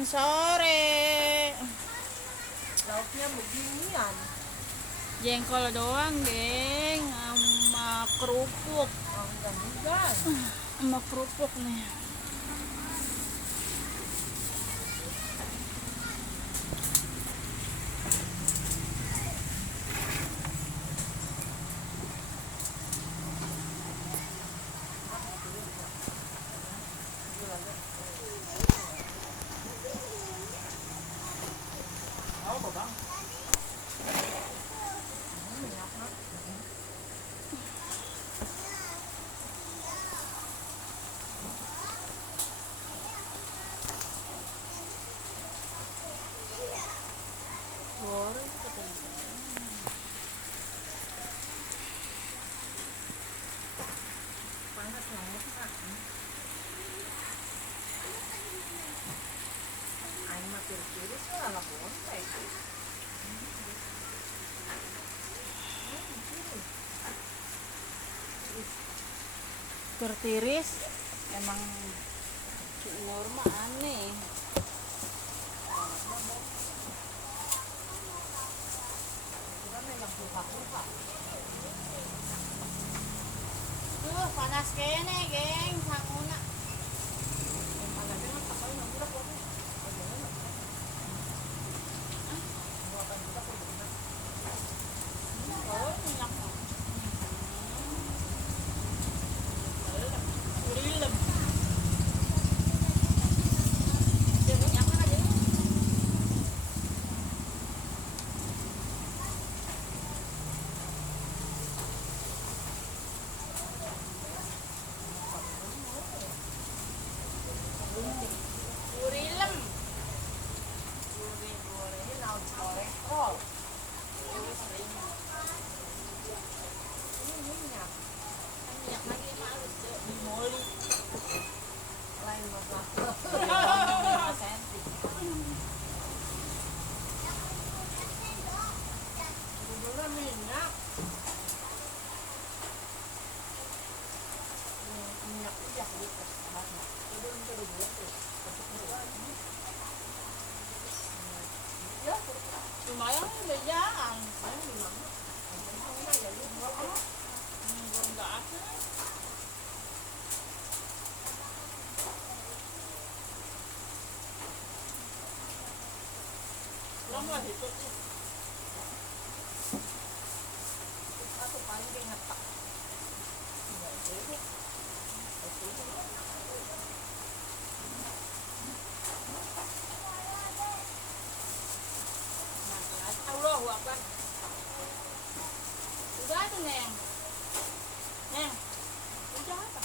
makan sore. Lauknya beginian. Jengkol doang, geng, sama kerupuk. Oh, enggak. Sama kerupuk nih. Goreng katanya. Panas banget, Kak. Aing mah tiris lah lah bontek. Tertiris emang umur mah aneh. Kita memang suka-suka. Tuh panas kene, geng, sanguna. Panasnya kan pakai nomor kok. Oh, minyak. Urilem. Minyak mana aja? Urilem. Ini lauk kolesterol. Ini minyak. Minyak lagi mah harus dimoli. Lain masalah. 5 senti. Judulnya minyak. Minyak iya gitu. Banyak. Itu untuk gitu. Ya, Lumayan bejaan. paling di mana? Mana ya lu buat apa? Enggak ada. Lama itu tuh. Atau paling kayak ngetak. Enggak jadi. Allahu Akbar. Udah tuh, Neng. Neng. Udah apa?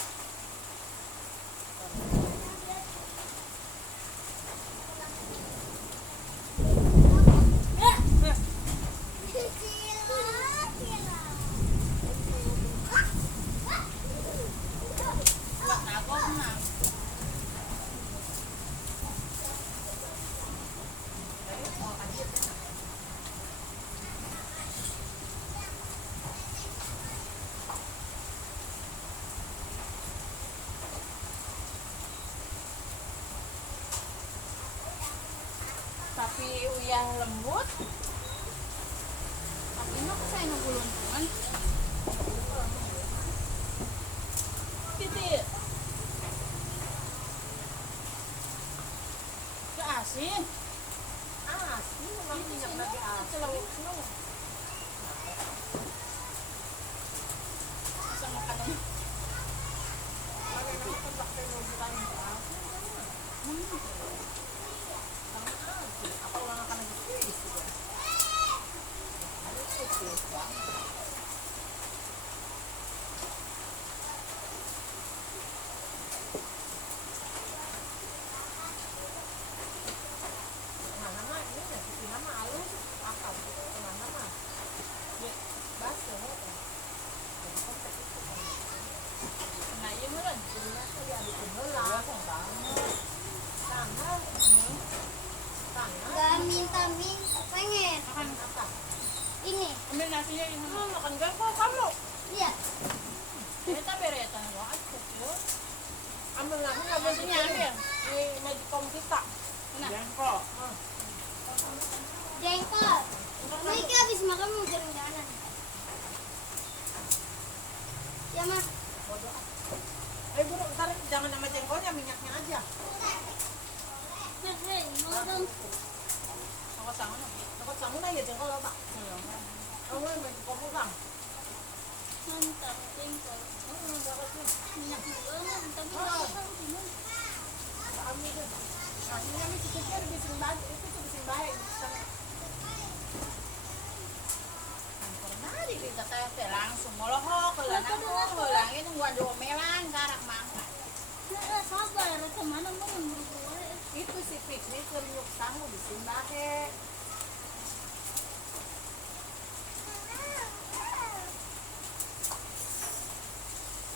Enggak takut, Nang. Tapi uyah lembut. Tapi mah kok saya ngebuluntungan. Titik. Ke asin. Asin memang minyak lagi asin. Bisa makan ini. Kalau yang kan pakai lumputan asin. Apa ulang akan lagi tipis juga? Ada tipis banget. Kemana mah ini nasi nama halus akal kemana mah? Baso Nah, iya meureun. ya di sebelah sama tanah Gak minta pengen Makan apa? ini. ambil nasinya ini. Makan jengkol kamu. Iya. Kita beretan doang cukup. Ambil lagi Nasinya ambil. di magicom kita. Nah, Jengkol. Jengkol. Ini habis makan mau jalan-jalan. Ya mah. Bodoh. Buruk, ntar jangan sama jengkolnya, minyaknya aja. Hei, mau dong. takut sangat. Takut sanguna ya jengkol apa? Kamu yang main kopi bang. Mantap jengkol. Dapat nih. Minyak banget, tapi nggak tahu gimana. Ambil deh. Nah, ini kami cicitnya lebih sering baik, itu tuh sering baik. Pernah dibita teh langsung molohok heula nanggung heula ieu nungguan domelan karak mangkat. Nah, sabar, kemana mau buru-buru? Itu si piknik seriuk sangu di Simbahe.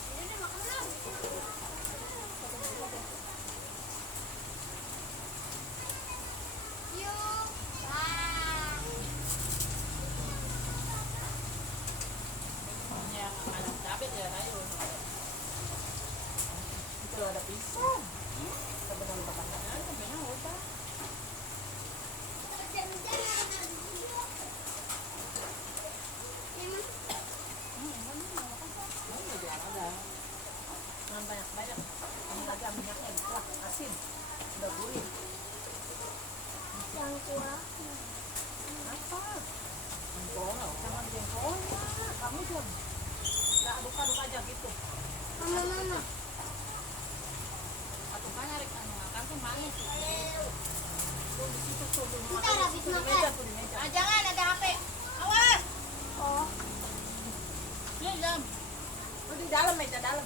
Ini udah makan belum? Yuk. Wah. Ya, anak David ya ayo. Itu ada pisang. Sebenarnya bapaknya. Memang udah. Jangan banyak-banyak. Ini aja minyaknya wah asin. Udah gurih. Yang kuah. Apa? Jengkol, jangan jengkol ya. Kamu diam. Nah, aduk-aduk aja gitu. Mama. Atau kan narik anu makan tuh manis. Tuh di situ tuh. Kita habis Tuh di makan. meja, tuh di meja. Ah, jangan ada HP. Awas. Oh. Ini jam. Tuh di dalam meja dalam.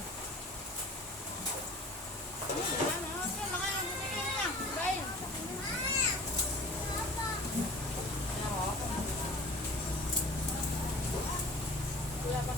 Ini gimana? Oke, makan di sini ya. Baik. Ya, apa? Iya, apa?